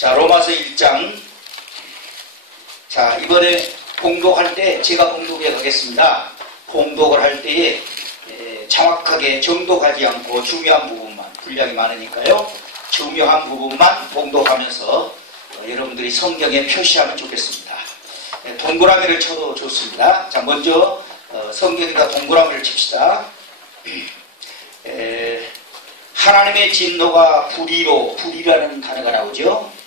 자, 로마서 1장. 자, 이번에 봉독할 때 제가 봉독해 가겠습니다. 봉독을 할 때에 정확하게 정독하지 않고 중요한 부분만, 분량이 많으니까요. 중요한 부분만 봉독하면서 여러분들이 성경에 표시하면 좋겠습니다. 동그라미를 쳐도 좋습니다. 자, 먼저 성경에다 동그라미를 칩시다. 하나님의 진노가 불의라는 단어가 나오죠.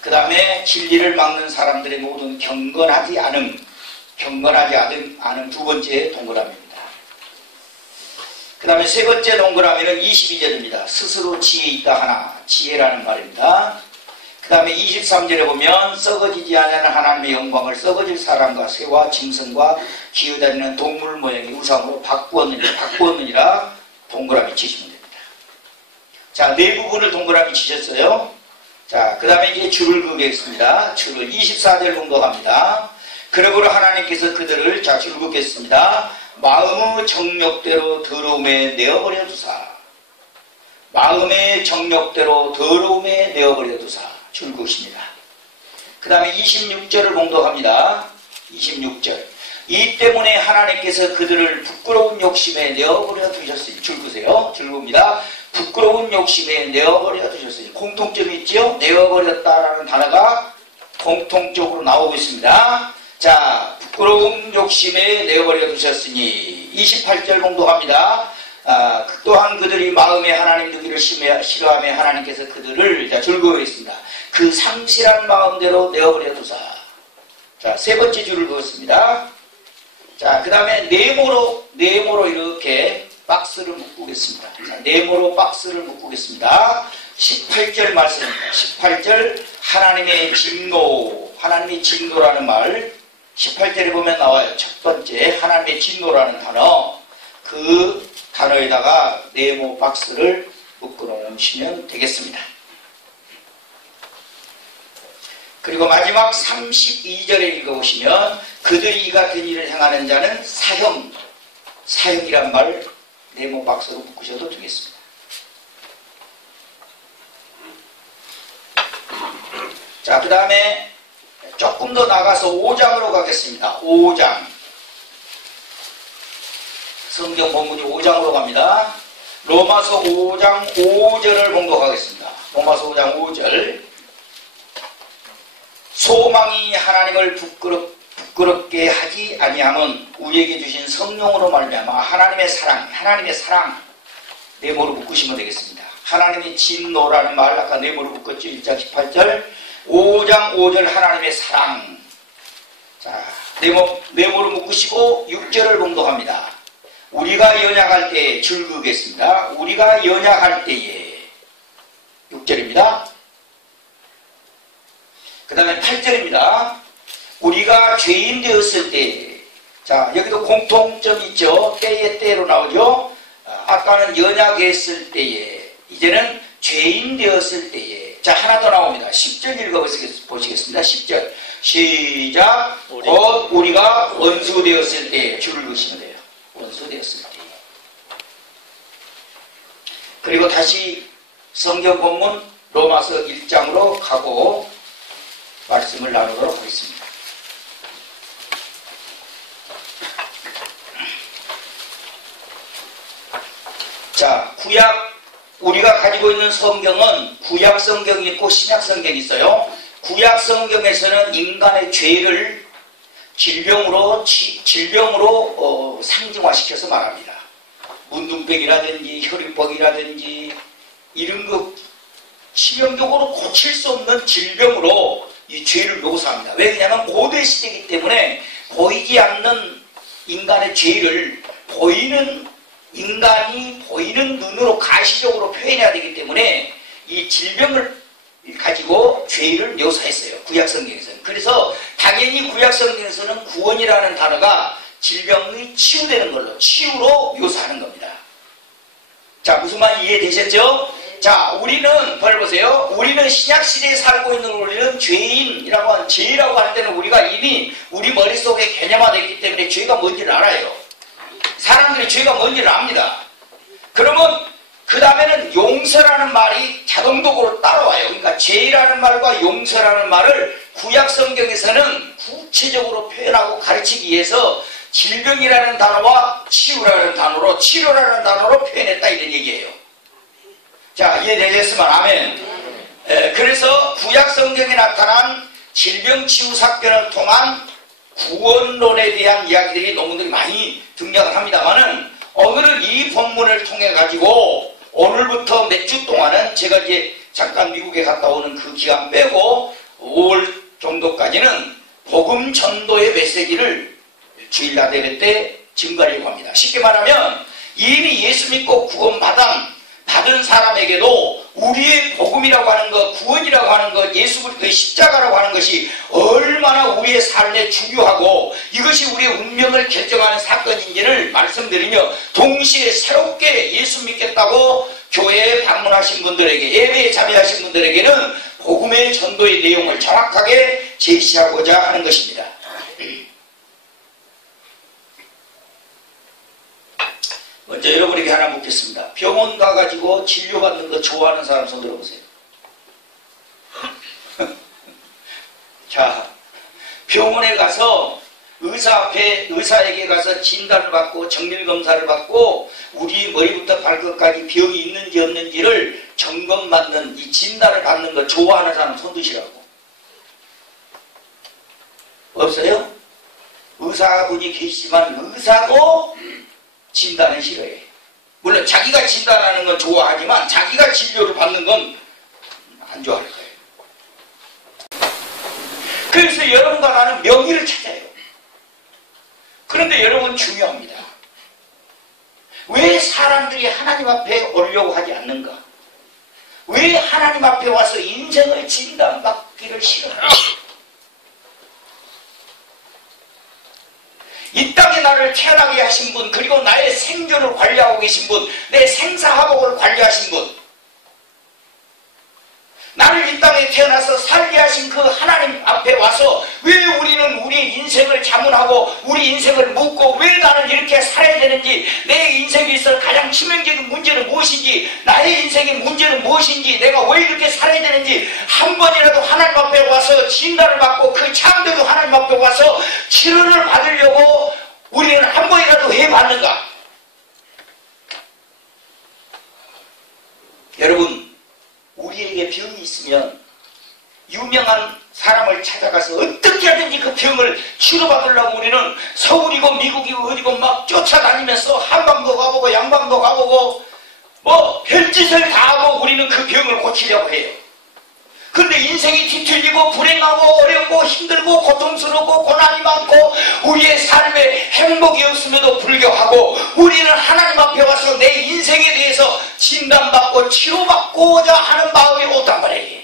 그 다음에 진리를 막는 사람들의 모든 경건하지 않은 두 번째 동그라미입니다. 그 다음에 세 번째 동그라미는 22절입니다. 스스로 지혜 있다 하나, 지혜라는 말입니다. 그 다음에 23절에 보면 썩어지지 않는 하나님의 영광을 썩어질 사람과 새와 짐승과 기어다니는 동물 모양의 우상으로 바꾸었느니라 동그라미 치시면 됩니다. 자, 네 부분을 동그라미 치셨어요. 자, 그 다음에 이제 줄을 그겠습니다. 줄을 24절 공독합니다. 그러므로 하나님께서 그들을, 자, 줄 긋겠습니다. 마음의 정욕대로 더러움에 내어버려 두사. 마음의 정욕대로 더러움에 내어버려 두사. 줄 긋습니다. 그 다음에 26절을 공독합니다. 26절. 이 때문에 하나님께서 그들을 부끄러운 욕심에 내어버려 두셨으니. 줄 긋으세요. 줄 긋습니다. 부끄러운 욕심에 내어버려 두셨으니. 공통점이 있죠? 내어버렸다라는 단어가 공통적으로 나오고 있습니다. 자, 부끄러운 욕심에 내어버려 두셨으니. 28절 공독합니다. 또한 그들이 마음에 하나님 두기를 싫어하며 하나님께서 그들을, 자, 줄그어 있습니다. 그 상실한 마음대로 내어버려 두사. 자, 세 번째 줄을 그었습니다. 자, 그 다음에 네모로 이렇게 박스를 묶겠습니다. 자, 네모로 박스를 묶겠습니다. 18절 말씀입니다. 18절 하나님의 진노라는 말 18절에 보면 나와요. 첫 번째 하나님의 진노라는 단어, 그 단어에다가 네모 박스를 묶어 놓으시면 되겠습니다. 그리고 마지막 32절에 읽어보시면 그들이 이 같은 일을 행하는 자는 사형이란 말 네모 박스로 묶으셔도 되겠습니다. 자, 그 다음에 조금 더 나가서 5장으로 가겠습니다. 5장. 성경 본문이 5장으로 갑니다. 로마서 5장 5절을 봉독하겠습니다. 로마서 5장 5절. 소망이 하나님을 부끄럽게 하지 아니함은 우리에게 주신 성령으로 말미암아 하나님의 사랑 네모로 묶으시면 되겠습니다. 하나님의 진노라는 말 아까 네모로 묶었죠. 1장 18절 5장 5절 하나님의 사랑. 자, 네모로 묶으시고 6절을 봉독합니다. 우리가 연약할 때에 줄 그겠습니다. 우리가 연약할 때에 6절입니다. 그 다음에 8절입니다. 우리가 죄인 되었을 때, 자, 여기도 공통점 있죠. 때로 나오죠. 아까는 연약했을 때에, 이제는 죄인 되었을 때에. 자, 하나 더 나옵니다. 10절 읽어보시겠습니다. 10절. 시작. 곧 우리가 원수 되었을 때, 줄을 그으시면 돼요. 원수 되었을 때. 그리고 다시 성경 본문 로마서 1장으로 가고 말씀을 나누도록 하겠습니다. 자, 우리가 가지고 있는 성경은 구약 성경이 있고 신약 성경이 있어요. 구약 성경에서는 인간의 죄를 질병으로 상징화시켜서 말합니다. 문둥병이라든지 혈육병이라든지 이런 거 치명적으로 고칠 수 없는 질병으로 이 죄를 묘사합니다. 왜냐하면 고대 시대이기 때문에 보이지 않는 인간의 죄를 인간이 보이는 눈으로 가시적으로 표현해야 되기 때문에 이 질병을 가지고 죄를 묘사했어요. 구약성경에서는. 그래서 당연히 구약성경에서는 구원이라는 단어가 질병이 치유되는 걸로, 치유로 묘사하는 겁니다. 자, 무슨 말 이해되셨죠? 자, 우리는, 보세요. 우리는 신약시대에 살고 있는 우리는 죄라고 할 때는 우리가 이미 우리 머릿속에 개념화되기 때문에 죄가 뭔지를 알아요. 사람들이 죄가 뭔지를 압니다. 그러면 그 다음에는 용서라는 말이 자동적으로 따라와요. 그러니까 죄라는 말과 용서라는 말을 구약 성경에서는 구체적으로 표현하고 가르치기 위해서 질병이라는 단어와 치유라는 단어로, 치료라는 단어로 표현했다 이런 얘기예요. 자, 이해되셨으면 아멘. 그래서 구약 성경에 나타난 질병 치유 사건을 통한 구원론에 대한 이야기들이 논문들이 많이 등장을 합니다만은 오늘은 이 본문을 통해 가지고 오늘부터 몇 주 동안은 제가 이제 잠깐 미국에 갔다 오는 그 기간 빼고 5월 정도까지는 복음 전도의 메시지를 주일날 예배 때 증가하려고 합니다. 쉽게 말하면 이미 예수 믿고 받은 사람에게도 우리의 복음이라고 하는 것, 구원이라고 하는 것, 예수 그리스도의 십자가라고 하는 것이 얼마나 우리의 삶에 중요하고 이것이 우리의 운명을 결정하는 사건인지를 말씀드리며 동시에 새롭게 예수 믿겠다고 교회에 방문하신 분들에게, 예배에 참여하신 분들에게는 복음의 전도의 내용을 정확하게 제시하고자 하는 것입니다. 먼저 여러분에게 하나 묻겠습니다. 병원 가가지고 진료받는 거 좋아하는 사람 손 들어보세요. 자, 병원에 가서 의사에게 가서 진단을 받고 정밀검사를 받고 우리 머리부터 발끝까지 병이 있는지 없는지를 점검받는 이 진단을 받는 거 좋아하는 사람 손 드시라고. 없어요? 의사분이 계시지만 의사도 진단은 싫어해. 물론 자기가 진단하는 건 좋아하지만 자기가 진료를 받는 건 안 좋아할 거예요. 그래서 여러분과 나는 명의를 찾아요. 그런데 여러분 중요합니다. 왜 사람들이 하나님 앞에 오려고 하지 않는가? 왜 하나님 앞에 와서 인생을 진단받기를 싫어하는가? 이 땅에 나를 태어나게 하신 분, 그리고 나의 생존을 관리하고 계신 분, 내 생사화복을 관리하신 분, 나를 이 땅에 태어나서 살게 하신 그 하나님 앞에 와서 왜 우리는 우리 인생을 자문하고 우리 인생을 묻고 왜 나는 이렇게 살아야 되는지, 내 인생에 있어 가장 치명적인 문제는 무엇인지, 나의 인생의 문제는 무엇인지, 내가 왜 이렇게 살아야 되는지 한 번이라도 하나님 앞에 와서 진단을 받고 그 참되도 하나님 앞에 와서 치료를 받으려고 우리는 한 번이라도 해봤는가? 여러분, 우리에게 병이 있으면 유명한 사람을 찾아가서 어떻게 하든지 그 병을 치료받으려고 우리는 서울이고 미국이고 어디고 막 쫓아다니면서 한방도 가보고 양방도 가보고 뭐 별짓을 다 하고 우리는 그 병을 고치려고 해요. 그런데 인생이 뒤틀리고 불행하고 어렵고 힘들고 고통스럽고 고난이 많고 우리의 삶에 행복이 없음에도 불구하고 우리는 하나님 앞에 와서 내 인생에 대해서 진단받고 치료받고자 하는 마음이 온단 말이에요.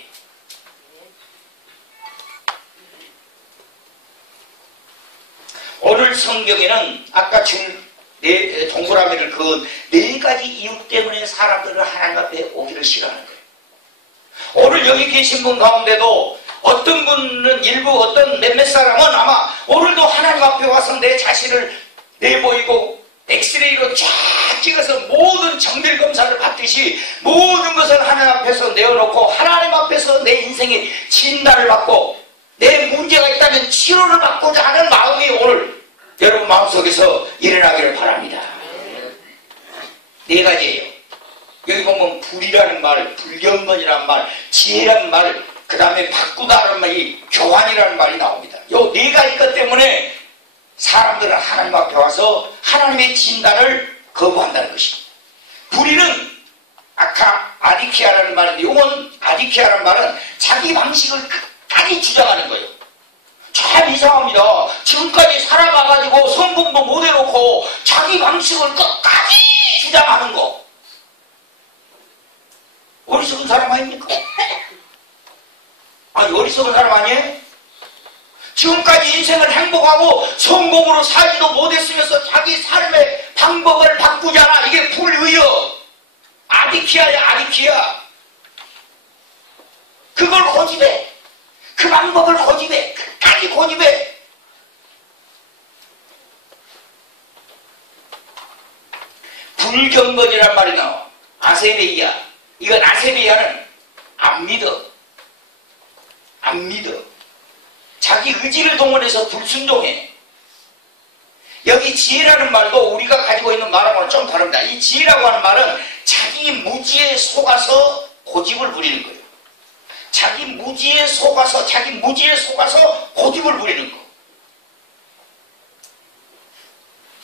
오늘 성경에는 아까 준 동그라미를 그은 4가지 이유 때문에 사람들은 하나님 앞에 오기를 싫어하는 거예요. 오늘 여기 계신 분 가운데도 어떤 분은 일부 어떤 몇몇 사람은 아마 오늘도 하나님 앞에 와서 내 자신을 내보이고 엑스레이로 쫙 찍어서 모든 정밀검사를 받듯이 모든 것을 하나님 앞에서 내어놓고 하나님 앞에서 내 인생의 진단을 받고 내 문제가 있다면 치료를 받고자 하는 마음이 오늘 여러분 마음속에서 일어나기를 바랍니다. 4가지예요. 여기 보면 불이라는 말, 불경건이라는 말, 지혜라는 말, 그 다음에 바꾸다라는 말이 교환이라는 말이 나옵니다. 요 4가지 것 때문에 사람들은 하나님 앞에 와서 하나님의 진단을 거부한다는 것입니다. 불의는 아까 아디키아라는 말인데 이건 아디키아라는 말은 자기 방식을 끝까지 주장하는 거예요. 참 이상합니다. 지금까지 살아가가지고 성공도 못 해놓고 자기 방식을 끝까지 주장하는 거. 어리석은 사람 아닙니까? 아니 어리석은 사람 아니에요? 지금까지 인생을 행복하고 성공으로 살지도 못했으면서 자기 삶의 방법을 바꾸잖아. 이게 불의여. 아디키아야 아디키아. 그걸 고집해. 그 방법을 고집해. 끝까지 고집해. 불경건이란 말이 나와. 아세베이아. 이건 아세베이아는 안 믿어. 안 믿어. 자기 의지를 동원해서 불순종해. 여기 지혜라는 말도 우리가 가지고 있는 말하고는 좀 다릅니다. 이 지혜라고 하는 말은 자기 무지에 속아서 고집을 부리는 거예요. 자기 무지에 속아서 고집을 부리는 거.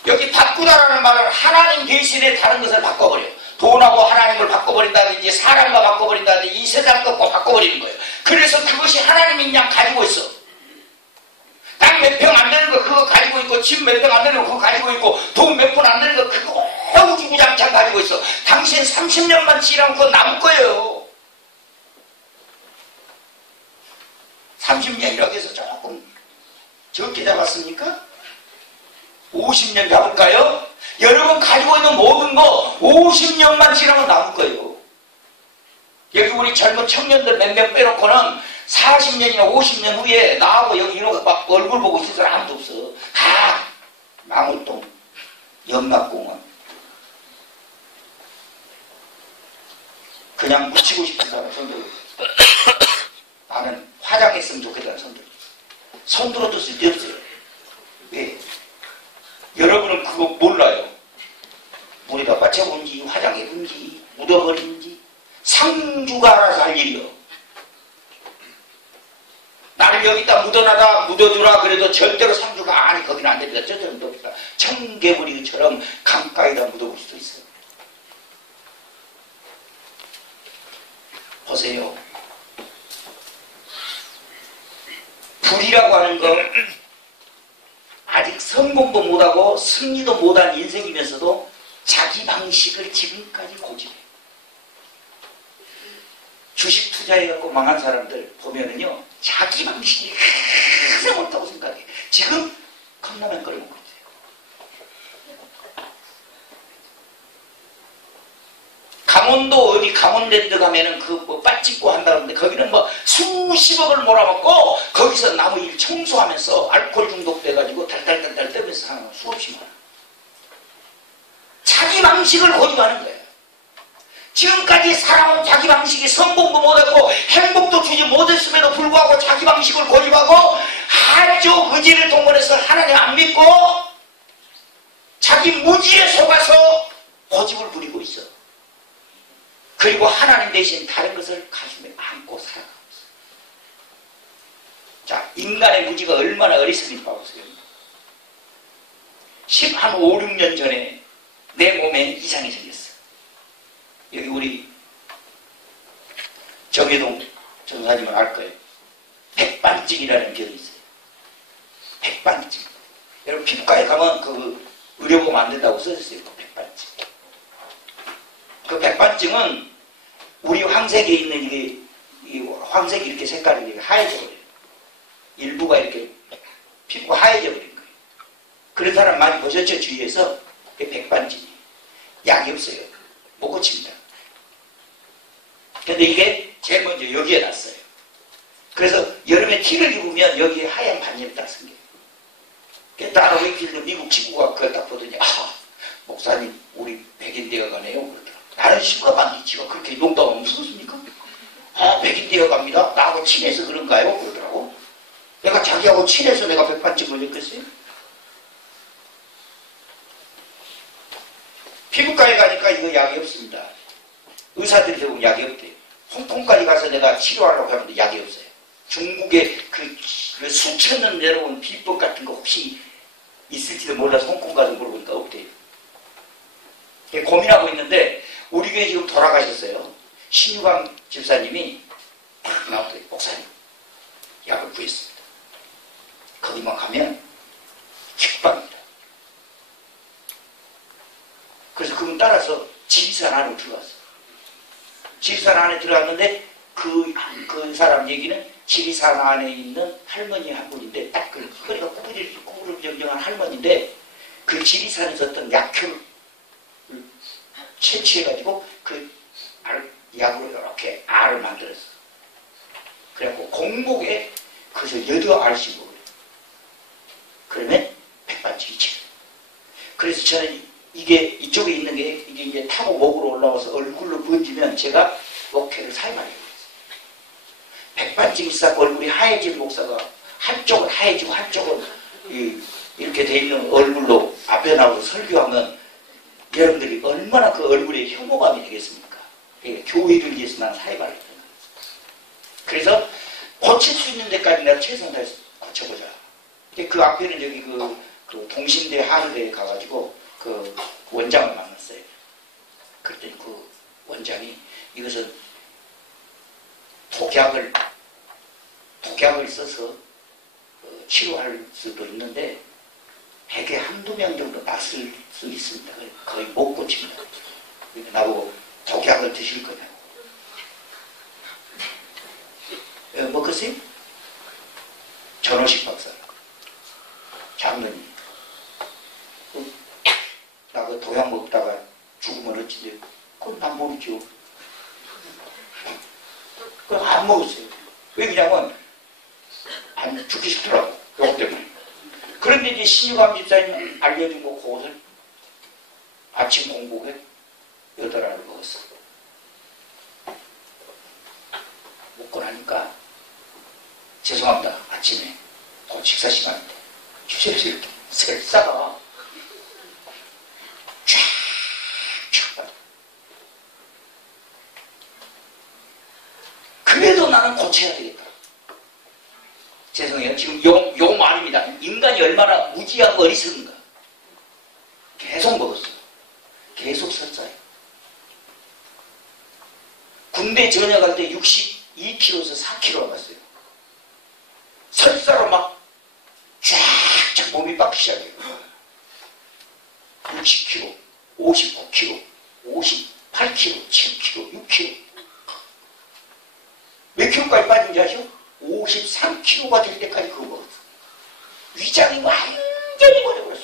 여기 바꾸다라는 말은 하나님 대신에 다른 것을 바꿔버려요. 돈하고 하나님을 바꿔버린다든지 사람과 바꿔버린다든지 이 세상 것과 바꿔버리는 거예요. 그래서 그것이 하나님이 그냥 가지고 있어. 땅 몇 평 안 되는 거 그거 가지고 있고 집 몇 평 안 되는 거 그거 가지고 있고 돈 몇 푼 안 되는 거 그거 우주구장창 가지고 있어. 당신 30년만 지나면 그거 남을 거예요. 30년이라고 해서 조금 적게 잡았습니까? 50년 잡을까요? 여러분 가지고 있는 모든 거 50년만 지나면 남을 거예요. 여기 우리 젊은 청년들 몇 명 빼놓고는 40년이나 50년 후에 나하고 여기 이러고 막 얼굴 보고 있을 사람 아무도 없어. 다 망울동, 연락공원. 그냥 묻히고 싶은 사람 손들어. 나는 화장했으면 좋겠다는 손들어. 손들어도 쓸데없어요. 왜? 여러분은 그거 몰라요. 우리가 빠쳐본지 화장해본지 묻어버린지 상주가 알아서 할 일이요. 나를 여기다 묻어두라 그래도 절대로 상주가 아니 거기는 안 됩니다. 저절은 놉니다. 청개구리처럼 강가에다 묻어볼 수도 있어요. 보세요. 불이라고 하는 거 아직 성공도 못하고 승리도 못한 인생이면서도 자기 방식을 지금까지 고집해. 주식 투자해갖고 망한 사람들 보면은요, 자기 방식이 항상 옳다고 생각해. 지금 컵라면 끓여 먹고 있어요. 강원도 어디 강원랜드 가면은 그 뭐 빠찍고 한다는데 거기는 뭐 수십억을 몰아먹고 거기서 나무 일 청소하면서 알코올 중독돼가지고 달달달달 떨면서 사는 거 수없이 많아. 자기 방식을 고집하는 거예요. 지금까지 살아온 자기 방식이 성공도 못하고 행복도 주지 못했음에도 불구하고 자기 방식을 고집하고 한쪽 의지를 동원해서 하나님 안 믿고 자기 무지에 속아서 고집을 부리고 있어. 그리고 하나님 대신 다른 것을 가슴에 안고 살아가고 있어. 자, 인간의 무지가 얼마나 어리석은지 봐보세요. 한 5, 6년 전에 내 몸에 이상이 생겼어. 여기 우리 정혜동 전사님은 알 거예요. 백반증이라는 병이 있어요. 백반증. 여러분 피부과에 가면 그 의료보험 안 된다고 써졌어요. 그 백반증. 그 백반증은 우리 황색에 있는 이게 황색이 이렇게 색깔이 이렇게 하얘져 버려요. 일부가 이렇게 피부가 하얘져 버린 거예요. 그런 사람 많이 보셨죠? 주위에서. 그게 백반증이에요. 약이 없어요. 못 고칩니다. 근데 이게 제일 먼저 여기에 났어요. 그래서 여름에 티를 입으면 여기에 하얀 반점이 딱 생겨요. 나는 웨이필드 미국 친구가 그걸 딱 보더니 목사님 우리 백인 되어가네요 그러더라고요. 나는 심각한 이치가 그렇게 농담하면 무섭습니까? 백인 되어갑니다. 나하고 친해서 그런가요? 그러더라고. 내가 자기하고 친해서 내가 백반증 걸렸겠어요? 피부과에 가니까 이거 약이 없습니다. 의사들이 대부분 약이 없대요. 홍콩까지 가서 내가 치료하려고 하는데 약이 없어요. 중국에 그 수천 년 내려온 비법 같은 거 혹시 있을지도 몰라서 홍콩 가서 물어보니까 없대요. 고민하고 있는데 우리 교회 지금 돌아가셨어요. 신유강 집사님이 탁 나오더니 목사님 약을 구했습니다. 거기만 가면 직방입니다. 그래서 그분 따라서 지리산 안으로 들어갔어요. 지리산 안에 들어갔는데 그 사람 얘기는 지리산 안에 있는 할머니 한 분인데 딱 그 허리가 꾸부르정정한 할머니인데 그 지리산에서 어떤 약효를 채취해가지고 그 약으로 이렇게 알을 만들었어. 그래갖고 공복에 그래서 8알씩 먹어요. 그러면 백반증이 치. 그래서 저는 이게 이쪽에 있는 게 이게 이제 타고 목으로 올라와서 얼굴로 번지면 제가 목회를 살만해요. 백반집이 싸고 얼굴이 하얘진 목사가 한쪽은 하얘지고 한쪽은 이렇게 돼 있는 얼굴로 앞에 나와서 설교하면 여러분들이 얼마나 그 얼굴에 혐오감이 되겠습니까? 교회를 위해서 난 사회를 했다. 그래서 고칠 수 있는 데까지 내가 최선을 다해서 고쳐보자. 그 앞에는 여기 그 동신대 한의대에 가가지고 그 원장을 만났어요. 그랬더니 그 원장이 이것은 독약을 써서 치료할 수도 있는데 100에 한두 명 정도 낫을 수 있습니다. 거의 못 고칩니다. 나보고 독약을 드실 거냐고. 먹으세요? 전호식 박사 장로님. 나 그 독약 먹다가 죽으면 어찌돼? 그건 난 모르죠. 그건 안 먹었어요. 왜 그러냐면 안 죽기 싫더라고. 그것 때문에. 그런데 이제 신유감 집사님 알려준 거 그것을 아침 공복에 8알을 먹었어. 먹고 나니까 죄송합니다. 아침에 그 식사 시간인데 주제에서 이렇게 설사가 쫙쫙. 그래도 나는 고쳐야 되겠다. 죄송해요. 지금 요 말입니다. 인간이 얼마나 무지하고 어리석은가. 계속 먹었어요. 계속 설사해요. 군대 전역할 때 62kg에서 4kg 갔어요. 설사로 막 쫙쫙 몸이 빡기 시작해요. 60kg, 59kg, 58kg, 7kg, 6kg. 몇 킬로까지 빠진지 아시죠? 53kg가 될 때까지 그거 먹었어. 위장이 완전히 버려버렸어.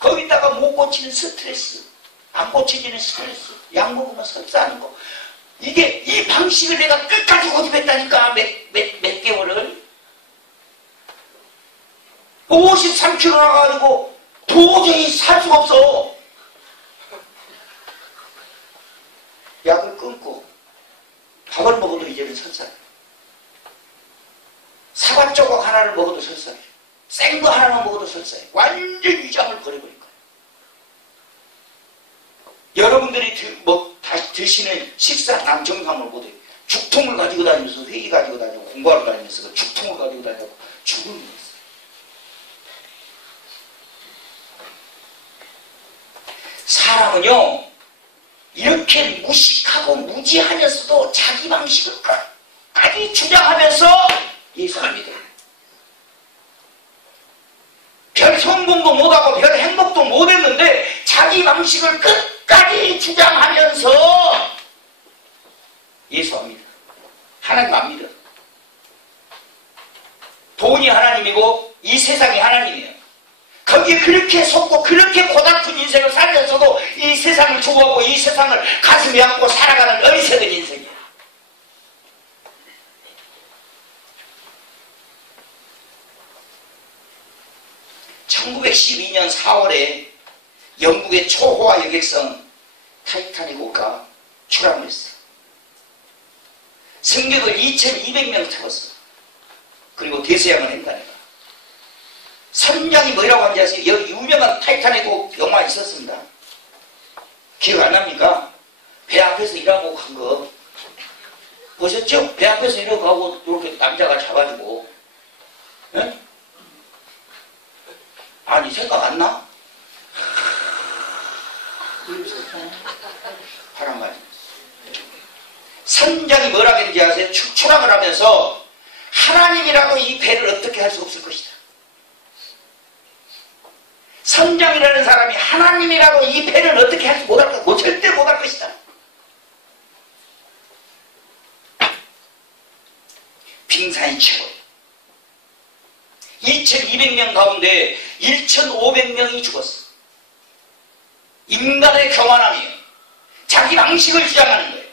거기다가 못 고치는 스트레스, 안 고쳐지는 스트레스, 약 먹으면 설사하는 거. 이게 이 방식을 내가 끝까지 고집했다니까. 몇 개월을 53kg 나가지고 도저히 살 수가 없어. 약을 끊고 밥을 먹어도 이제는 설사해. 사과 조각 하나를 먹어도 설사해. 생거 하나만 먹어도 설사해. 완전 위장을 버려버린 거야. 여러분들이 다시 드시는 식사 남정상을 못해. 죽통을 가지고 다니면서 회의 가지고 다니고 공부하러 다니면서 그 죽통을 가지고 다니고 죽음이 있어요. 사람은요 이렇게 무식하고 무지하면서도 자기 방식을 끝까지 주장하면서 예수합니다. 별 성공도 못하고 별 행복도 못했는데 자기 방식을 끝까지 주장하면서 예수합니다. 하나님 압니다. 돈이 하나님이고 이 세상이 하나님이에요. 거기에 그렇게 속고 그렇게 고달픈 인생을 살면서도 이 세상을 좋아하고 이 세상을 가슴에 안고 살아가는 어리석은 인생이에요. (1912년 4월에) 영국의 초호화 여객선 타이타닉호가 출항을 했어. 승객을 2200명 태웠어. 그리고 대서양을 횡단해가. 선장이 뭐라고 하는지 아세요? 여기 유명한 타이타닉호 영화 있었습니다. 기억 안 납니까? 배 앞에서 일하고 간 거 보셨죠? 배 앞에서 일하고 가고 이렇게 남자가 잡아주고. 에? 아니 생각 안 나? 파란바지. 선장이 뭐라고 했는지 아세요? 추락을 하면서 하나님이라고 이 배를 어떻게 할 수 없을 것이다. 선장이라는 사람이 하나님이라고 이 배를 어떻게 할 수 못할 것이다. 뭐 절대 못할 것이다. 빙산이 최고. 2200명 가운데 1500명이 죽었어. 인간의 교만함이에요. 자기 방식을 주장하는 거예요.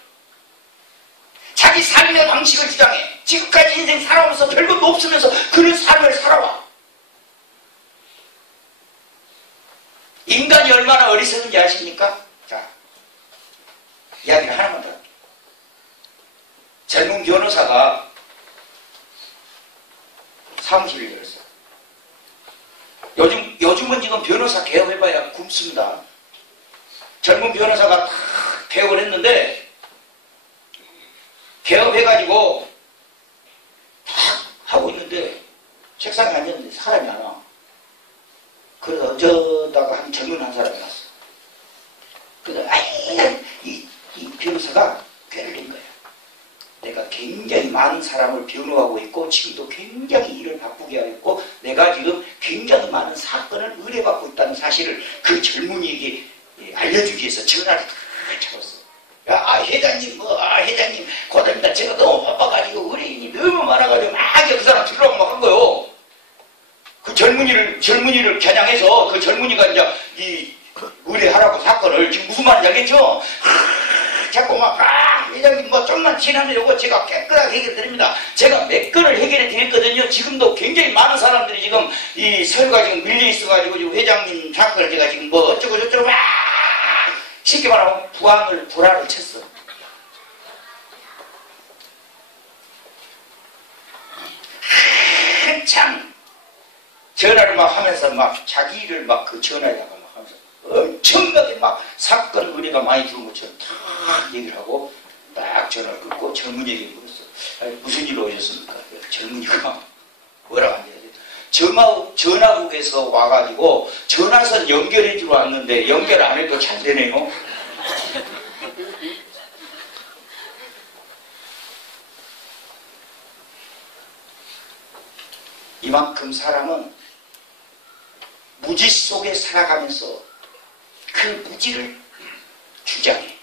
자기 삶의 방식을 주장해. 지금까지 인생 살아오면서 별것도 없으면서 그런 삶을 살아와. 인간이 얼마나 어리석은 있었는지 아십니까? 자, 이야기를 하나만 더. 젊은 변호사가 사무실을 열었어요. 요즘은 지금 변호사 개업해봐야 굶습니다. 젊은 변호사가 다 개업을 했는데, 개업해가지고 탁 하고 있는데 책상에 앉았는데 사람이 안 와. 그래서 어쩌다가 한 젊은 한 사람이 왔어. 그래서 이 변호사가 꾀를 낸 거야. 내가 굉장히 많은 사람을 변호하고 있고 지금도 굉장히 일을 바쁘게 하고 있고 내가 지금 굉장히 많은 사건을 의뢰받고 있다는 사실을 그 젊은이에게 알려주기 위해서 전화를 다 잡았어. 회장님, 회장님, 고맙습니다. 제가 너무 바빠가지고 의뢰인이 너무 많아가지고 막 그 사람 들으라고 막 한 거예요. 그 젊은이를 겨냥해서 그 젊은이가 이제 이 의뢰하라고 사건을 지금 무슨 말인지 알겠죠? 자꾸 회장님 좀만 지나면 요거 제가 깨끗하게 해결 드립니다. 제가 몇 건을 해결해 드렸거든요. 지금도 굉장히 많은 사람들이 지금 이 서류가 지금 밀려 있어가지고 지금 회장님 사건을 제가 지금 어쩌고 저쩌고 쉽게 말하면 불화를 쳤어. 한참 전화를 막 하면서 막 자기 일을 막 그 전화에다가 막 하면서 엄청나게 막 사건 의뢰가 많이 들어온 것처럼 다 얘기를 하고 딱 전화를 끊고 젊은이에게 물었어. 무슨 일로 오셨습니까? 젊은이가 뭐라고 하냐. 전화국에서 와가지고 전화선 연결해 주러 왔는데 연결 안 해도 잘 되네요. 이만큼 사람은 무지 속에 살아가면서 그 무지를 주장해.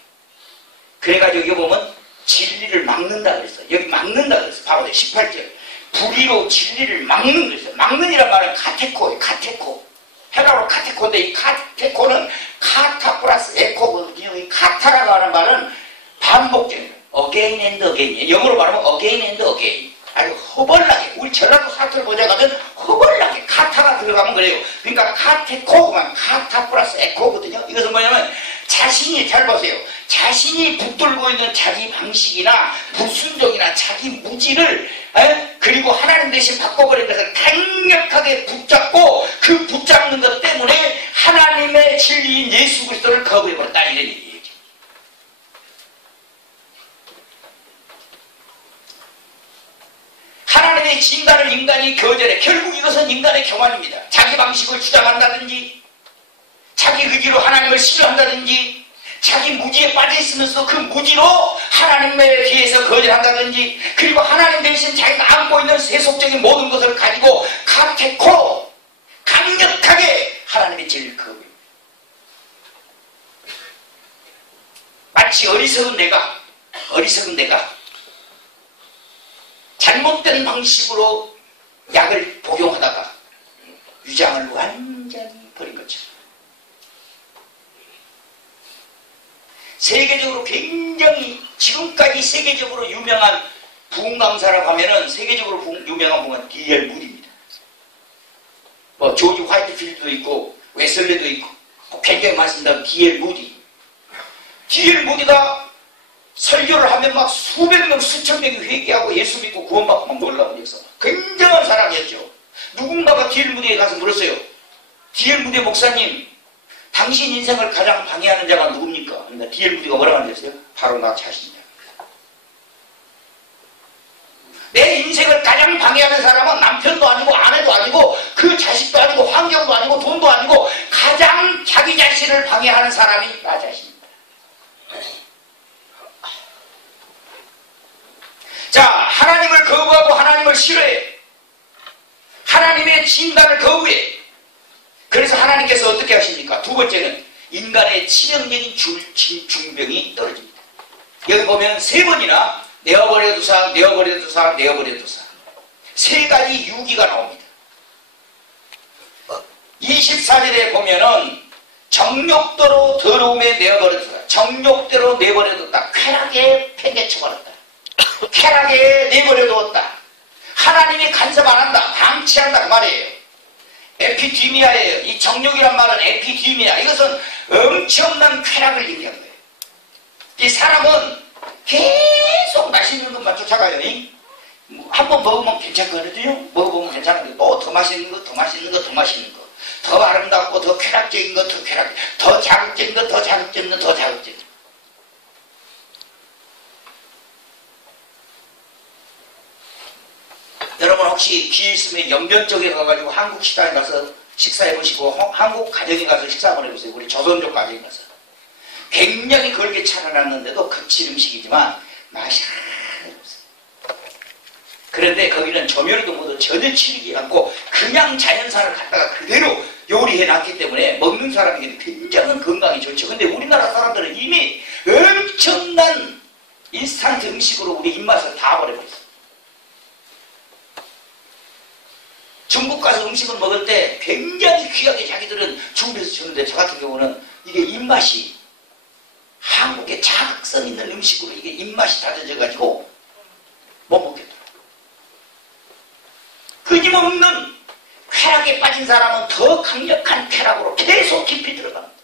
그래가지고 여기 보면 진리를 막는다 그랬어. 여기 막는다 그랬어. 봐보세요. 18절. 불의로 진리를 막는 거였어요. 막는이란 말은 카테코예요. 카테코. 헬라어로 카테코인데 이 카테코는 카타 플러스 에코거든요. 이 카타라고 하는 말은 반복적이에요. again and again이에요. 영어로 말하면 again and again. 아주 허벌나게 우리 전라도 사투를 보자거든 허벌나게 카타가 들어가면 그래요. 그러니까 카테코만 카타 플러스 에코거든요. 이것은 뭐냐면 자신이 잘 보세요. 자신이 붙들고 있는 자기 방식이나 불순종이나 자기 무지를 그리고 하나님 대신 바꿔버린 것을 강력하게 붙잡고 그 붙잡는 것 때문에 하나님의 진리인 예수 그리스도를 거부해버렸다 이런 얘기예요. 하나님의 진단을 인간이 거절해. 결국 이것은 인간의 교만입니다. 자기 방식을 주장한다든지 자기 의지로 하나님을 싫어한다든지 자기 무지에 빠져있으면서 그 무지로 하나님에 대해서 거절한다든지 그리고 하나님 대신 자기가 안고 있는 세속적인 모든 것을 가지고 카테코 강력하게 하나님의 진리를 거부해요. 마치 어리석은 내가 잘못된 방식으로 약을 복용하다가 위장을 완전히 버린 거죠. 세계적으로 굉장히 지금까지 세계적으로 유명한 부흥 강사라고 하면은 세계적으로 유명한 부흥은 D.L. 무디입니다. 뭐 조지 화이트필드도 있고 웨슬레도 있고 굉장히 많습니다. D.L. 무디. D.L. 무디가 설교를 하면 막 수백 명, 수천 명이 회개하고 예수 믿고 구원받고 막 놀라운 역사. 굉장한 사람이었죠. 누군가가 D.L. 무디에 가서 물었어요. D.L. 무디 목사님, 당신 인생을 가장 방해하는 자가 누굽니까? 그러니까 D.L. 무디가 뭐라고 하는지 아세요? 바로 나 자신이야. 내 인생을 가장 방해하는 사람은 남편도 아니고 아내도 아니고 그 자식도 아니고 환경도 아니고 돈도 아니고 가장 자기 자신을 방해하는 사람이 나 자신입니다. 자, 하나님을 거부하고 하나님을 싫어해. 하나님의 진단을 거부해. 그래서 하나님께서 어떻게 하십니까? 두 번째는 인간의 치명적인 중병이 떨어집니다. 여기 보면 세 번이나 내어버려두사, 내어버려두사, 내어버려두사. 세 가지 유기가 나옵니다. 24절에 보면은 정욕대로 더러움에 내어버려두사. 정욕대로 내버려뒀다. 쾌락에 팽개쳐버렸다. 쾌락에 내버려두었다. 하나님이 간섭 안 한다. 방치한다 그 말이에요. 에피디미아예요. 이 정욕이란 말은 에피디미아. 이것은 엄청난 쾌락을 얘기하는 거예요. 이 사람은 계속 맛있는 것만 쫓아가요. 한 번 먹으면 괜찮거든요. 먹어보면 괜찮은데 또 더 맛있는 거, 더 맛있는 거, 더 맛있는 거. 더 아름답고 더 쾌락적인 거, 더 쾌락, 더 자극적인 거, 더 자극적인 거, 더 자극적인 거. 여러분 혹시 기회 있으면 영변 쪽에 가가지고 한국 식당에 가서 식사해보시고 한국 가정에 가서 식사 한번 해보세요. 우리 조선족 가정에 가서. 굉장히 걸게 차려놨는데도 거친 음식이지만 맛이 하나도 없어요. 그런데 거기는 조미료도 모두 전혀 치르지 않고 그냥 자연산을 갖다가 그대로 요리해놨기 때문에 먹는 사람에게는 굉장히 건강이 좋죠. 근데 우리나라 사람들은 이미 엄청난 인스턴트 음식으로 우리 입맛을 다 버려버렸어요. 중국 가서 음식을 먹을 때 굉장히 귀하게 자기들은 준비해서 주는데 저 같은 경우는 이게 입맛이 한국의 자극성 있는 음식으로 이게 입맛이 다져져가지고 못 먹겠더라고요. 끊임없는 쾌락에 빠진 사람은 더 강력한 쾌락으로 계속 깊이 들어갑니다.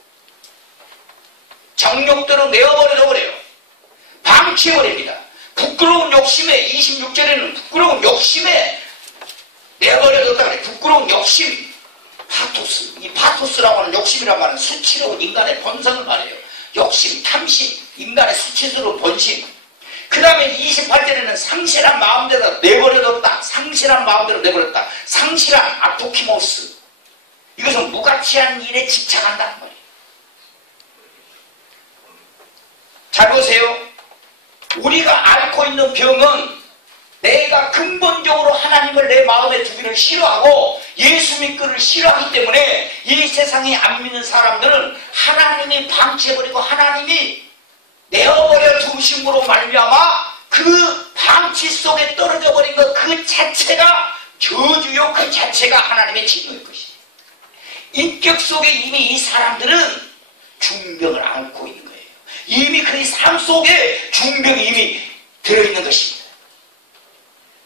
정욕대로 내어버려도 버려요. 방치해버립니다. 부끄러운 욕심에 26절에는 부끄러운 욕심에 내버려뒀다 그래. 부끄러운 욕심, 파토스. 이 파토스라고 하는 욕심이란 말은 수치로운 인간의 본성을 말해요. 욕심, 탐심, 인간의 수치스러운 본심. 그 다음에 28절에는 상실한 마음대로 내버려뒀다. 상실한 마음대로 내버렸다. 상실한 아포키모스. 이것은 무가치한 일에 집착한다는 말이에요. 잘 보세요. 우리가 앓고 있는 병은 내가 근본적으로 하나님을 내 마음에 두기를 싫어하고 예수 믿기를 싫어하기 때문에 이 세상에 안 믿는 사람들은 하나님이 방치해버리고 하나님이 내어버려 두심으로 말미암아 그 방치 속에 떨어져 버린 것 그 자체가 저주요, 그 자체가 하나님의 진노일 것이에요. 인격 속에 이미 이 사람들은 중병을 앓고 있는 거예요. 이미 그 삶 속에 중병이 이미 들어있는 것입니다.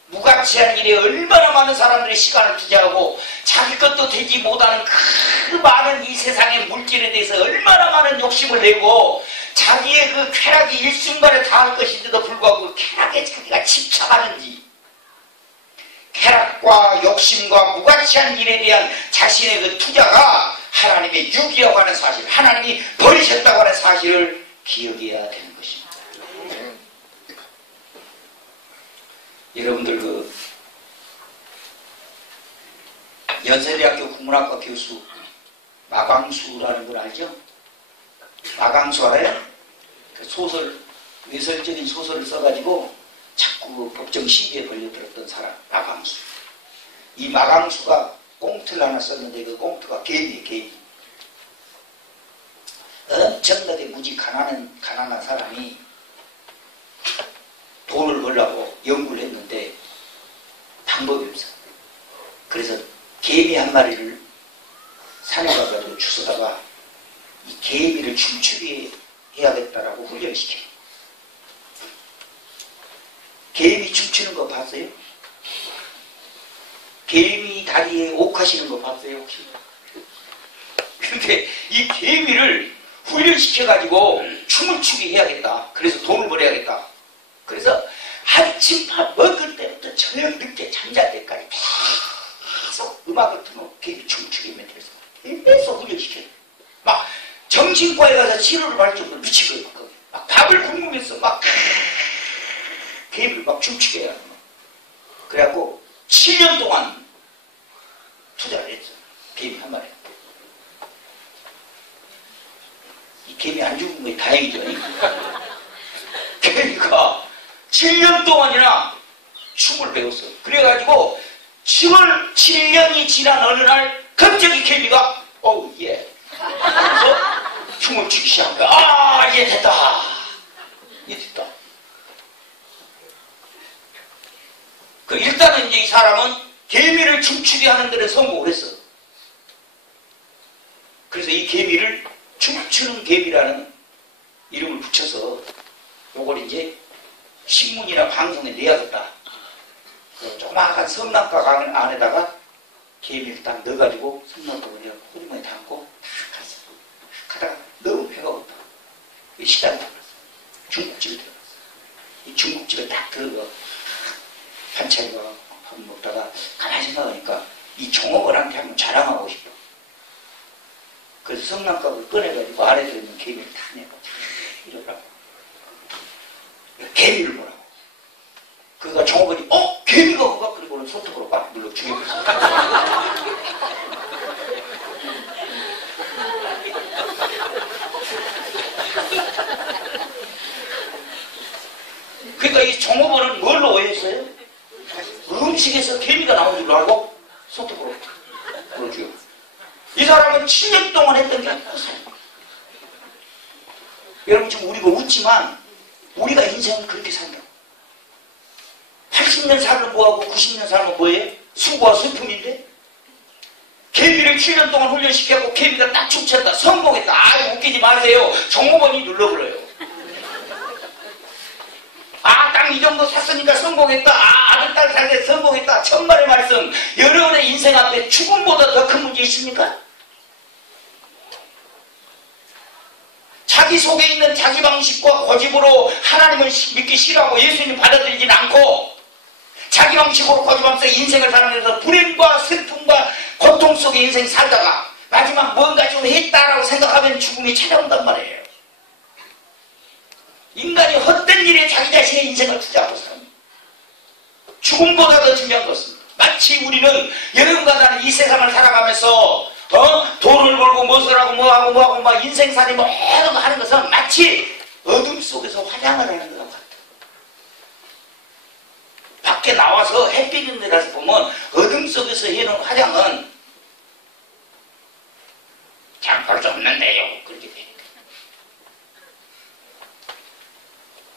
무가치한 일에 얼마나 많은 사람들이 시간을 투자하고 자기 것도 되지 못하는 그 많은 이 세상의 물질에 대해서 얼마나 많은 욕심을 내고 자기의 그 쾌락이 일순간에 닿을 것인데도 불구하고 그 쾌락에 자기가 집착하는지 쾌락과 욕심과 무가치한 일에 대한 자신의 그 투자가 하나님의 유기라고 하는 사실, 하나님이 버리셨다고 하는 사실을 기억해야 되는 것입니다. 여러분들 그 연세대학교 국문학과 교수 마광수라는 걸 알죠? 마광수 알아요? 그 소설, 외설적인 소설을 써가지고 자꾸 법정 시비에 걸려들었던 사람 마광수. 이 마광수가 꽁트를 하나 썼는데 그 꽁트가 개미예요. 개미. 엄청나게 무지 가난한 사람이 돈을 벌려고 연구를 했는데 방법이 없어. 그래서 개미 한 마리를 산에 가가지고 주워다가 이 개미를 춤추게 해야겠다라고 훈련시켜요. 개미 춤추는 거 봤어요? 개미 다리에 옥하시는 거 봤어요 혹시? 근데 이 개미를 훈련시켜가지고 춤을 추게 해야겠다. 그래서 돈을 벌어야겠다. 그래서 아침밥 먹을 때부터 저녁 늦게 잠잘 때까지 계속 음악을 틀어놓고 개미 춤을 추게 만들어서 계속 훈련시켜요. 막 정신과에 가서 치료를 받을 정도로 미치거든요. 막 밥을 굶으면서 막 개미를 막 춤추게 해야 하는. 그래갖고 7년 동안 투자를 했죠. 개미 한 마리. 이 개미 안 죽은 게 다행이죠. 개미가 7년 동안이나 춤을 배웠어요. 그래가지고 7년이 지난 어느 날 갑자기 개미가 어우 예 그래서 춤을 추기 시작한 거야. 아 이제 됐다. 이제 됐다. 그 일단은 이제 이 사람은 개미를 춤추게 하는 데는 성공을 했어. 그래서 이 개미를 춤추는 개미라는 이름을 붙여서 요걸 이제 신문이나 방송에 내야겠다. 조그마한 섬난가 안에다가 개미를 딱 넣어가지고 성남동에 호주머니 담고 탁 갔어. 가다가 너무 배가 고파. 식당에 들어갔어. 중국집에 들어갔어. 이 중국집에 딱 들어가 반찬과 밥 먹다가 가만히 생각하니까 이 종업원한테 한번 자랑하고 싶어. 그래서 성남갑을 꺼내가지고 아래에 있는 개미를 다 내고 이러더라고. 개미를 보라고. 그가 종업원이 개미가 그가 그리고는 손톱으로 막 눌러 죽여버렸어. 그러니까 이 종업원은 뭘로 오해했어요? 음식에서 개미가 나온 줄 알고 손톱으로 눌러 죽여. 이 사람은 7년 동안 했던 게 없어요. 여러분 지금 우리가 웃지만 우리가 인생은 그렇게 산다. 80년 살면 뭐하고 90년 살면 뭐해? 수고와 슬픔인데? 개미를 7년 동안 훈련시켜갖고 개미가 딱 축쳤다. 성공했다. 아유 웃기지 마세요. 종업원이 눌러버려요. 아, 땅 이 정도 샀으니까 성공했다. 아, 아들, 딸 살때 성공했다. 천만의 말씀. 여러분의 인생 앞에 죽음보다 더 큰 문제 있습니까? 자기 속에 있는 자기 방식과 고집으로 하나님을 믿기 싫어하고 예수님 받아들이진 않고 자기 방식으로 고집하면서 인생을 살아가면서 불행과 슬픔과 고통 속에 인생 살다가 마지막 뭔가 좀 했다라고 생각하면 죽음이 찾아온단 말이에요. 인간이 헛된 일에 자기 자신의 인생을 투자하고 삽니다. 죽음보다 더 중요한 것은 마치 우리는 여러분과 나는 이 세상을 살아가면서 돈을 벌고 무엇을 하고 뭐하고 막 인생살이 뭐 하는 것은 마치 어둠 속에서 화장을 하는 것 같아요. 밖에 나와서 햇빛 있는 데 가서 보면 어둠 속에서 해놓은 화장은 잘 볼 수 없는데요. 그렇게 되니까.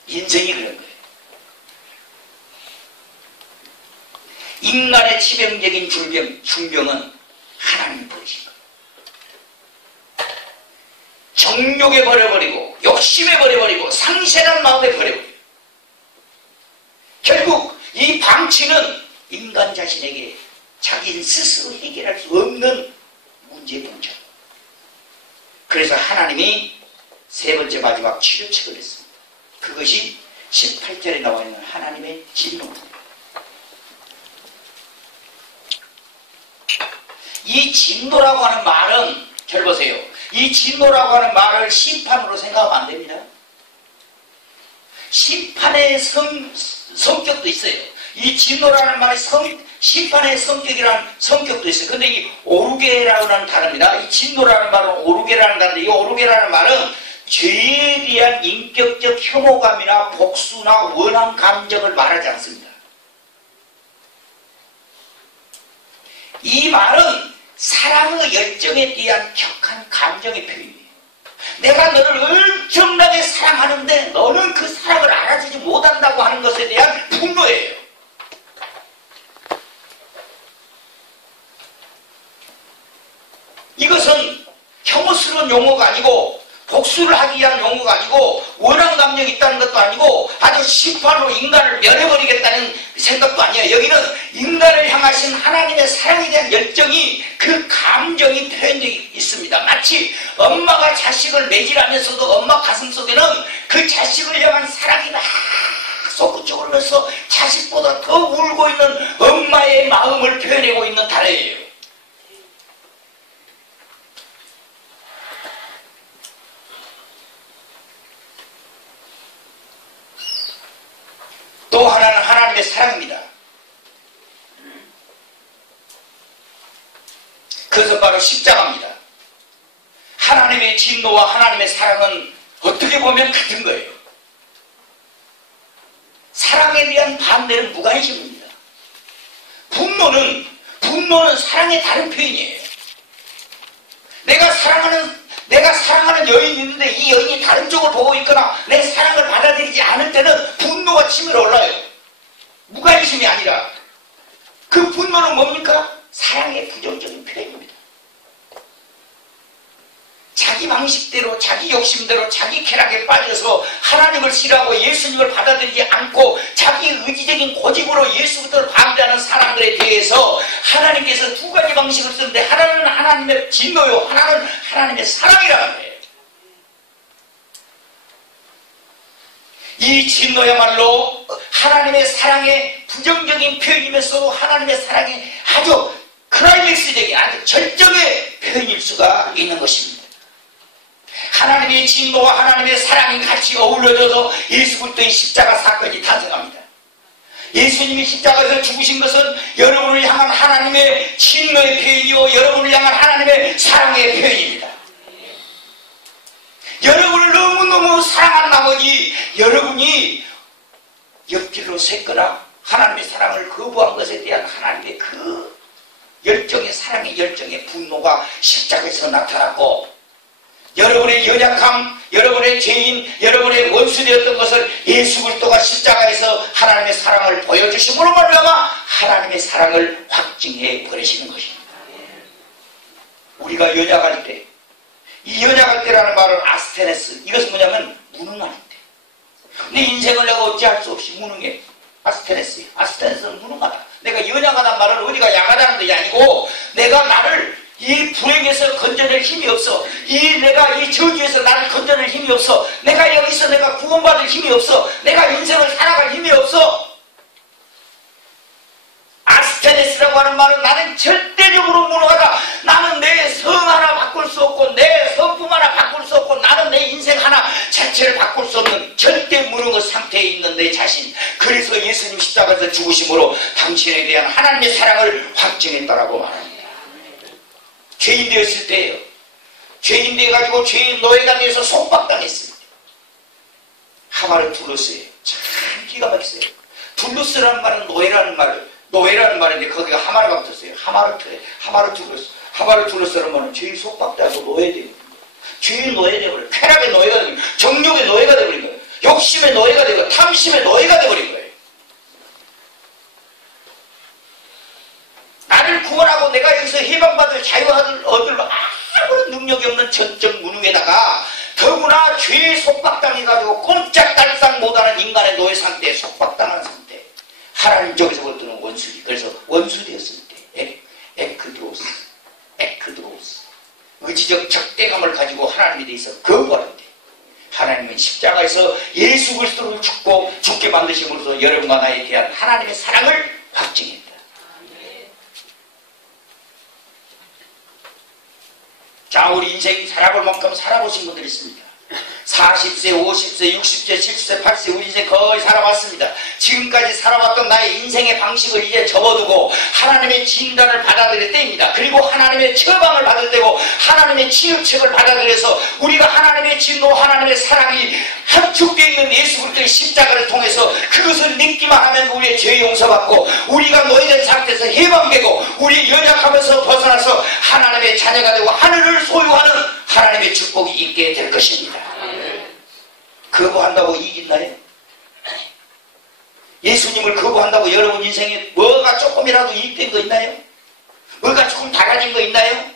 인생이 그런 거예요. 인간의 치명적인 중병은 하나님이 버리신 거예요. 정욕에 버려버리고 욕심에 버려버리고 상실한 마음에 버려버려요. 결국 이 방치는 인간 자신에게 자기 스스로 해결할 수 없는 문제의 본chất. 그래서 하나님이 세 번째 마지막 치료책을 했습니다. 그것이 18절에 나와 있는 하나님의 진노입니다. 이 진노라고 하는 말은 잘 보세요. 이 진노라고 하는 말을 심판으로 생각하면 안 됩니다. 심판의 성격도 있어요. 이 진노라는 말이 심판의 성격이라는 성격도 있어요. 근데 이 오르게라는 단어입니다. 이 진노라는 말은 오르게라는 단어인데 이 오르게라는 말은 죄에 대한 인격적 혐오감이나 복수나 원한 감정을 말하지 않습니다. 이 말은 사랑의 열정에 대한 격한 감정의 표현이에요. 내가 너를 엄청나게 사랑하는데 너는 그 사랑을 알아주지 못한다고 하는 것에 대한 분노예요. 이것은 혐오스러운 용어가 아니고 복수를 하기 위한 용어가 아니고 원한 감정이 있다는 것도 아니고 아주 심판으로 인간을 멸해버리겠다는 생각도 아니에요. 여기는 인간을 향하신 하나님의 사랑에 대한 열정이 그 감정이 표현되어 있습니다. 마치 엄마가 자식을 매질하면서도 엄마 가슴속에는 그 자식을 향한 사랑이 막 솟구쳐 오르면서 자식보다 더 울고 있는 엄마의 마음을 표현하고 있는 단어예요. 또 하나는 하나님의 사랑입니다. 그것은 바로 십자가입니다. 하나님의 진노와 하나님의 사랑은 어떻게 보면 같은 거예요. 사랑에 대한 반대는 무관심입니다. 분노는 사랑의 다른 표현이에요. 내가 사랑하는 여인이 있는데 이 여인이 다른 쪽을 보고 있거나 내 사랑을 받아들이지 않을 때는 분노가 치밀어 올라요. 무관심이 아니라 그 분노는 뭡니까? 사랑의 부정적인 표현입니다. 자기 방식대로 자기 욕심대로 자기 쾌락에 빠져서 하나님을 싫어하고 예수님을 받아들이지 않고 자기 의지적인 고집으로 예수부터 반대하는 사람들에 대해서 하나님께서 두 가지 방식을 쓰는데 하나는 하나님의 진노요 하나는 하나님의 사랑이라는 거예요. 이 진노야말로 하나님의 사랑의 부정적인 표현이면서도 하나님의 사랑의 아주 클라이맥스적인 아주 절정의 표현일 수가 있는 것입니다. 하나님의 진노와 하나님의 사랑이 같이 어우러져서 예수 그리스도의 십자가 사건이 탄생합니다. 예수님이 십자가에서 죽으신 것은 여러분을 향한 하나님의 진노의 표현이요 여러분을 향한 하나님의 사랑의 표현입니다. 여러분을 너무너무 사랑한 나머지 여러분이 옆길로 샜거나 하나님의 사랑을 거부한 것에 대한 하나님의 그 열정의 사랑의 열정의 분노가 십자가에서 나타났고 여러분의 연약함, 여러분의 죄인, 여러분의 원수되었던 것을 예수 그리스도가 십자가에서 하나님의 사랑을 보여주심으로 말미암아 하나님의 사랑을 확증해 버리시는 것입니다. 우리가 연약할 때, 이 연약할 때라는 말은 아스테네스, 이것은 뭐냐면 무능할 때. 내 인생을 내가 어찌할 수 없이 무능해. 아스테네스, 아스테네스는 무능하다. 내가 연약하다는 말은 어디가 약하다는 것이 아니고 내가 나를 이 불행에서 건져낼 힘이 없어. 내가 이 저주에서 나를 건져낼 힘이 없어. 내가 여기서 내가 구원받을 힘이 없어. 내가 인생을 살아갈 힘이 없어. 아스테네스라고 하는 말은 나는 절대적으로 무능하다. 나는 내 성 하나 바꿀 수 없고 내 성품 하나 바꿀 수 없고 나는 내 인생 하나 자체를 바꿀 수 없는 절대 무능의 상태에 있는 내 자신. 그래서 예수님 십자가에서 죽으심으로 당신에 대한 하나님의 사랑을 확증했다라고 말합니다. 죄인 되었을 때예요. 죄인 되어가지고 죄인 노예가 되어서 속박당했을 때 하마를 둘러서요. 참 기가 막혔어요. 둘러서라는 말은 노예라는 말인데 거기가 하마가 붙었어요. 하마를 둘러서는 말은 죄인 속박당하고 노예되는 거예요. 죄인 노예되버려요. 쾌락의 노예가 되버린 거예요. 정욕의 노예가 되버린 거예요. 욕심의 노예가 되고 탐심의 노예가 되버린 거예요. 나를 구원하고 내가 여기서 해방받을 자유를 얻을 아무런 능력이 없는 전적 무능에다가 더구나 죄에 속박당해가지고 꼼짝달싹 못하는 인간의 노예 상태에 속박당하는 상태. 하나님 쪽에서 볼 때는 원수지. 그래서 원수 되었을 때 에크드로스 의지적 적대감을 가지고 하나님에 대해서 거부하는 때 하나님은 십자가에서 예수 그리스도를 죽게 만드심으로써 여러분과 나에 대한 하나님의 사랑을 확증했다. 자, 우리 인생 살아볼 만큼 살아보신 분들이 있습니다. 40세, 50세, 60세, 70세, 80세 우리 인생 거의 살아왔습니다. 지금까지 살아왔던 나의 인생의 방식을 이제 접어두고 하나님의 진단을 받아들일 때입니다. 그리고 하나님의 처방을 받을 때고 하나님의 치유책을 받아들여서 우리가 하나님의 진노, 하나님의 사랑이 함축되어 있는 예수 그리스도의 십자가를 통해서 그것을 믿기만 하면 우리의 죄 용서받고 우리가 노예된 상태에서 해방되고 우리 연약하면서 벗어나서 하나님의 자녀가 되고 하늘을 소유하는 하나님의 축복이 있게 될 것입니다. 거부한다고 이익있나요? 예수님을 거부한다고 여러분 인생에 뭐가 조금이라도 이익된 거 있나요? 뭐가 조금 달라진 거 있나요?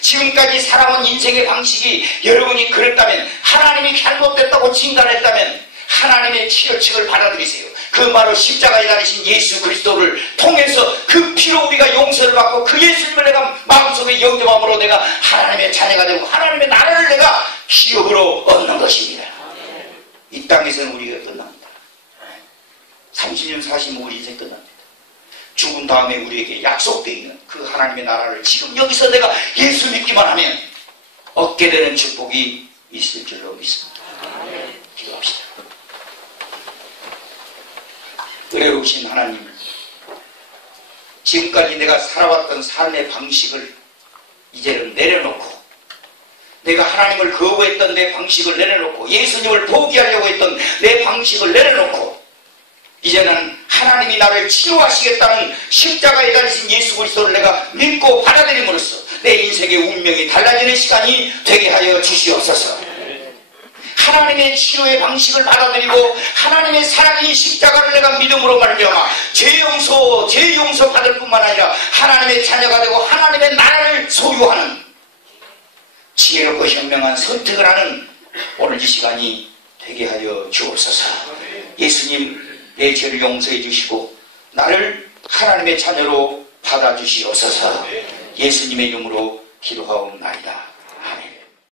지금까지 살아온 인생의 방식이 여러분이 그랬다면 하나님이 잘못됐다고 진단했다면 하나님의 치료책을 받아들이세요. 그 말로 십자가에 달리신 예수 그리스도를 통해서 그 피로 우리가 용서를 받고 그 예수님을 내가 마음속에 영접함으로 내가 하나님의 자녀가 되고 하나님의 나라를 내가 기업으로 얻는 것입니다. 이 땅에서는 우리가 끝납니다. 30년 40년 우리 인생 끝납니다. 죽은 다음에 우리에게 약속되어 있는 그 하나님의 나라를 지금 여기서 내가 예수 믿기만 하면 얻게 되는 축복이 있을 줄로 믿습니다. 기도합시다. 은혜로우신 하나님, 지금까지 내가 살아왔던 삶의 방식을 이제는 내려놓고 내가 하나님을 거부했던 내 방식을 내려놓고 예수님을 포기하려고 했던 내 방식을 내려놓고 이제는 하나님이 나를 치료하시겠다는 십자가에 달리신 예수 그리스도를 내가 믿고 받아들임으로써 내 인생의 운명이 달라지는 시간이 되게 하여 주시옵소서. 하나님의 치료의 방식을 받아들이고 하나님의 사랑의 십자가를 내가 믿음으로 말미암아 죄 용서 받을 뿐만 아니라 하나님의 자녀가 되고 하나님의 나라를 소유하는 지혜롭고 현명한 선택을 하는 오늘 이 시간이 되게 하여 주옵소서. 예수님, 내 죄를 용서해 주시고 나를 하나님의 자녀로 받아주시옵소서. 예수님의 이름으로 기도하옵나이다.